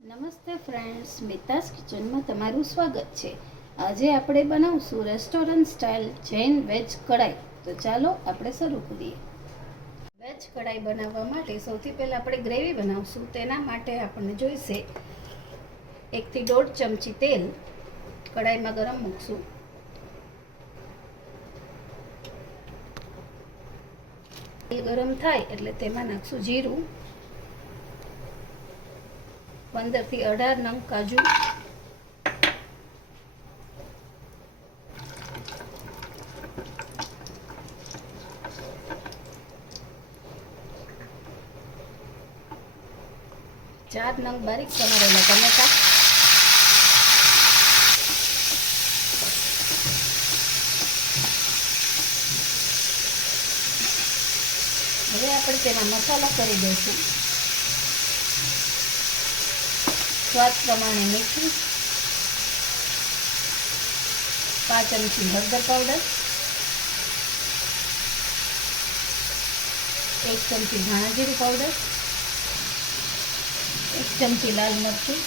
નમસ્તે ફ્રેન્ડ્સ, મિતાસ કિચનમાં તમારું સ્વાગત છે. આજે આપણે બનાવશું રેસ્ટોરન્ટ સ્ટાઇલ જૈન વેજ કઢાઈ. તો ચાલો આપણે શરૂ કરીએ. વેજ કઢાઈ બનાવવા માટે સૌથી પહેલાં આપણે ગ્રેવી બનાવશું. તેના માટે આપણને જોઈશે 1 થી 1.5 ચમચી તેલ કઢાઈમાં ગરમ મૂકશું. તેલ ગરમ થાય એટલે તેમાં નાખશું જીરું, 15 થી 18 નંગ કાજુ, 4 નંગ બારીક સમારેલા ટમેટા, હવે આપણે તેમાં મસાલા કરી દઈશું. સ્વાદ પ્રમાણે મીઠું, 5 ચમચી હળદર પાવડર, 1 ચમચી ધાણા જીરું પાવડર, 1 ચમચી લાલ મરચું,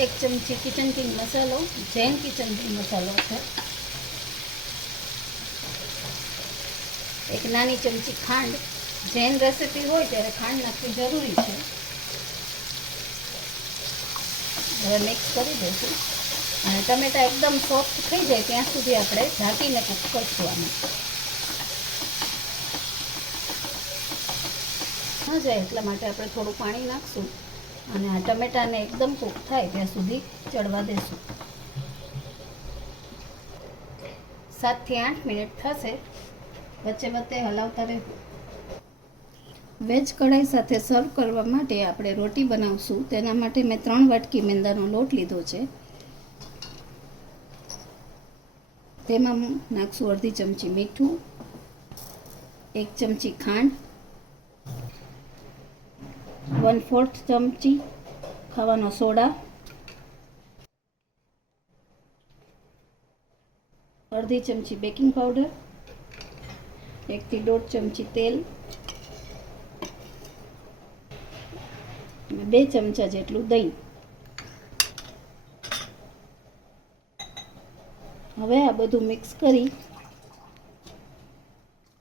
1 ચમચી કિચન કિંગ મસાલો, જૈન કિચન કિંગ મસાલો છે, 1 નાની ચમચી ખાંડ. જૈન રેસીપી હોય ત્યારે ખાંડ નાખવી જરૂરી છે. હવે મિક્સ કરી દઈશું અને ટમેટા એકદમ સોફ્ટ થઈ જાય ત્યાં સુધી આપણે ઢાંકીને કૂક કરશું. ન જાય એટલા માટે આપણે થોડું પાણી નાખશું અને આ ટમેટાને એકદમ કૂક થાય ત્યાં સુધી ચડવા દેશું. 7 થી 8 મિનિટ થશે, વચ્ચે વચ્ચે હલાવતા રહેવું. વેજ કઢાઈ સાથે સર્વ કરવા માટે આપણે રોટી બનાવશું. તેના માટે મેં 3 વાટકી મેંદાનો લોટ લીધો છે. તેમાં નાખશું અડધી ચમચી મીઠું, 1 ચમચી ખાંડ, 1/4 ચમચી ખાવાનો સોડા, અડધી ચમચી બેકિંગ પાવડર, 1 થી 1.5 ચમચી તેલ, 2 ચમચા જેટલું દહીં. હવે આ બધું મિક્સ કરી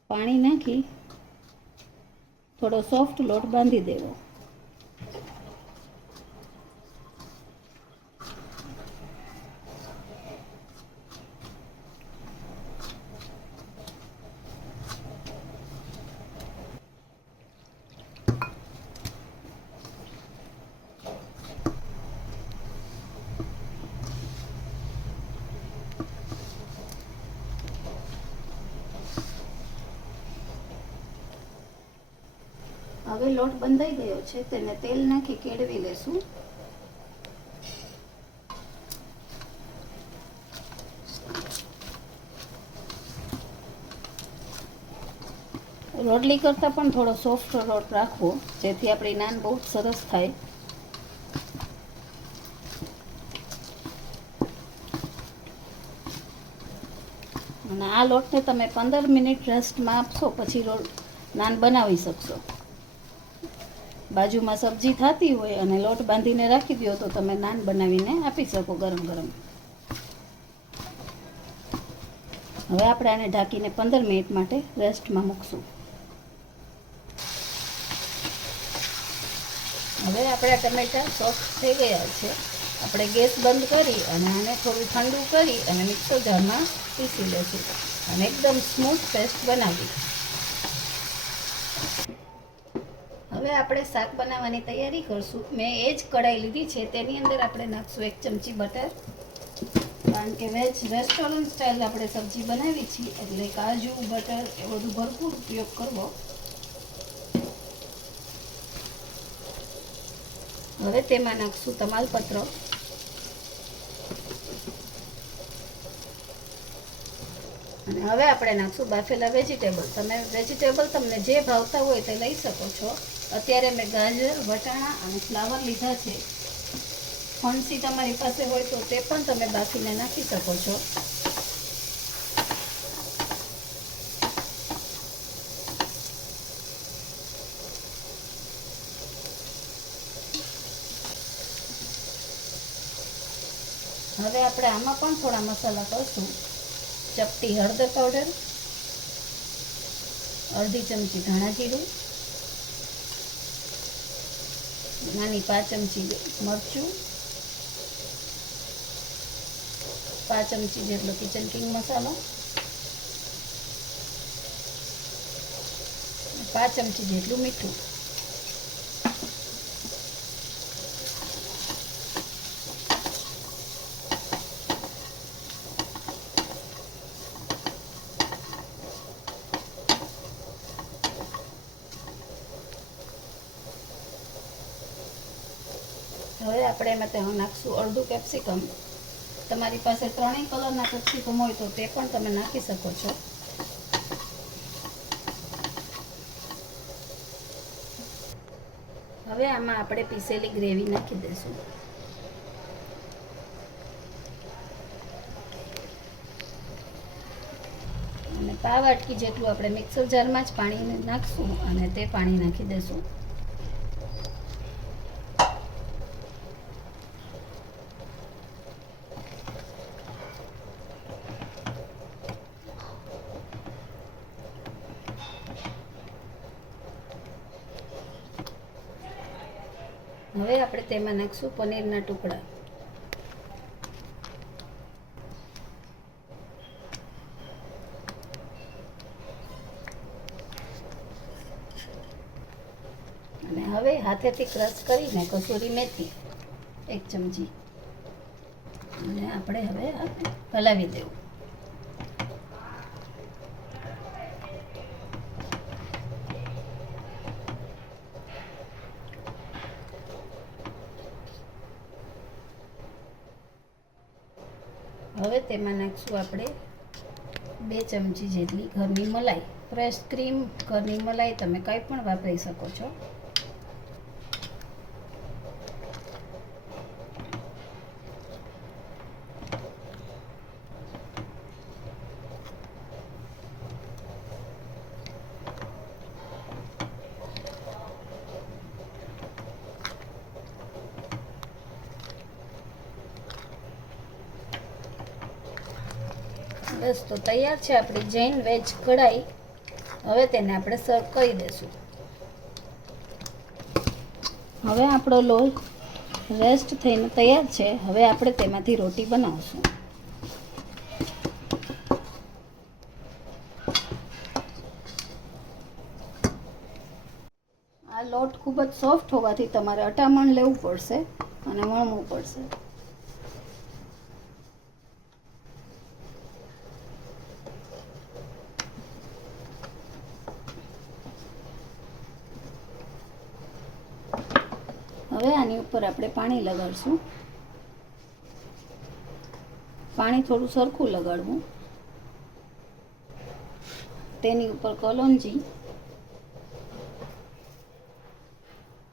પાણી નાખી થોડો સોફ્ટ લોટ બાંધી દેવો. હવે લોટ બંધાઈ ગયો છે, તેને તેલ નાખી કેળવી લેશું. રોટલી કરતાં પણ થોડો સોફ્ટ લોટ રાખવો જેથી આપણી નાન બહુ સરસ થાય. અને આ લોટને તમે 15 મિનિટ રેસ્ટમાં આપશો પછી નાન બનાવી શકશો. બાજુમાં સબ્જી થતી હોય અને લોટ બાંધીને રાખી દો તો તમે નાન બનાવીને આપી શકો ગરમ ગરમ. હવે આપણે આને ઢાંકીને 15 મિનિટ માટે રેસ્ટમાં મૂકશું. હવે આપણા ટમેટા સોફ્ટ થઈ ગયા છે. આપણે ગેસ બંધ કરી અને આને થોડું ઠંડુ કરી અને મિક્સર જારમાં પીસી લઈશું અને એકદમ સ્મૂથ પેસ્ટ બનાવી. હવે આપણે શાક બનાવવાની તૈયારી કરશું. મેં એ જ કઢાઈ લીધી છે, તેની અંદર આપણે નાખશું 1 ચમચી બટર. કારણ કે વેજ રેસ્ટોરન્ટ સ્ટાઇલ આપણે સબ્જી બનાવી છીએ એટલે કાજુ બટર એ બધું ભરપૂર ઉપયોગ કરવો. હવે તેમાં નાખશું તમાલપત્ર, અને અને હવે આપણે નાખશું બાફેલા વેજીટેબલ. તમે વેજીટેબલ તમને જે ભાવતા હોય તે લઈ શકો છો. અત્યારે મેં ગાજર, વટાણા અને ફ્લાવર લીધા છે. ફણસી તમારી પાસે હોય તો તે પણ તમે બાફીને નાખી શકો છો. હવે આપણે આમાં પણ થોડા મસાલા કરશું. ચપટી હળદર પાવડર, અડધી ચમચી ધાણા જીરું, નાની 5 ચમચી મરચું, 5 ચમચી જેટલો કિચન કિંગ મસાલો, 5 ચમચી જેટલું મીઠું. હવે આપણે એમાં ત્યાં નાખશું અડધું કેપ્સિકમ. તમારી પાસે 3 કલરના કેપ્સિકમ હોય તો તે પણ તમે નાખી શકો છો. હવે આમાં આપણે પીસેલી ગ્રેવી નાખી દઈશું. અને 1 વાટકી જેટલું આપણે મિક્સર જારમાં જ પાણી નાખશું અને તે પાણી નાખી દઈશું. હવે આપણે તેમાં નાખશું પનીરના ટુકડા. અને હવે હાથેથી ક્રશ કરીને કસૂરી મેથી 1 ચમચી અને આપણે હવે હલાવી દેવું. હવે તેમાં નાખશું આપણે 2 ચમચી જેટલી ઘરની મલાઈ. ફ્રેશ ક્રીમ, ઘરની મલાઈ તમે કંઈ પણ વાપરી શકો છો. બસ તો તૈયાર છે આપણી જૈન વેજ કઢાઈ. હવે તેને આપણે સર્વ કરી દઈશું. હવે આપણો લોટ રેસ્ટ થઈને તૈયાર છે. હવે આપણે તેમાંથી રોટી બનાવશું. આ લોટ ખૂબ જ સોફ્ટ હોવાથી તમારે અટામણ લેવું પડશે અને વણવું પડશે. હવે આની ઉપર આપણે પાણી લગાડશું. પાણી થોડું સરખું લગાડવું. તેની ઉપર કલોંજી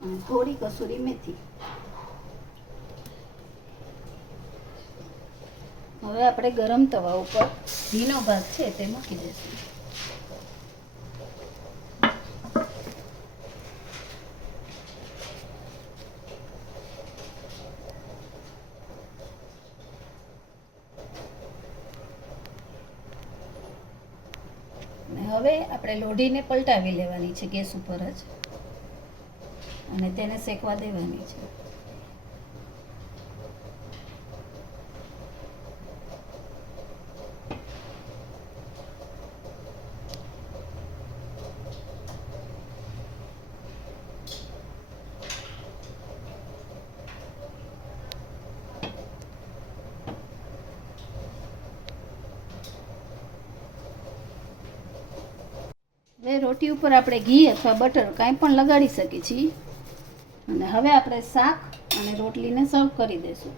અને થોડી કસૂરી મેથી. હવે આપણે ગરમ તવા ઉપર ઘીનો ભાગ છે તે મૂકી દઈશું. હવે આપણે લોઢીને પલટાવી લેવાની છે ગેસ ઉપર જ અને તેને શેકવા દેવાની છે. હવે રોટી ઉપર આપણે ઘી અથવા બટર કાંઈ પણ લગાડી શકીએ છીએ. અને હવે આપણે શાક અને રોટલીને સર્વ કરી દઈશું.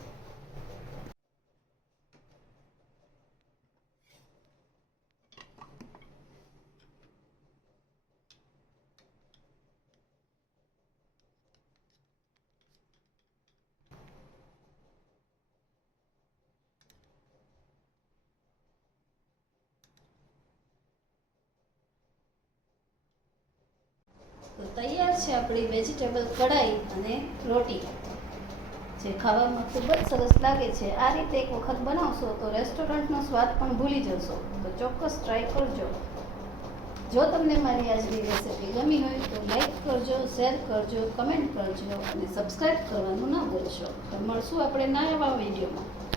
તો તૈયાર છે આપણી વેજીટેબલ કઢાઈ અને રોટી, જે ખાવામાં ખૂબ જ સરસ લાગે છે. આ રીતે એક વખત બનાવશો તો રેસ્ટોરન્ટનો સ્વાદ પણ ભૂલી જશો. તો ચોક્કસ ટ્રાય કરજો. જો તમને મારી આજની રેસીપી ગમી હોય તો લાઈક કરજો, શેર કરજો, કમેન્ટ કરજો અને સબસ્ક્રાઈબ કરવાનું ના ભૂલશો. તો મળશું આપણે નવા વિડીયોમાં.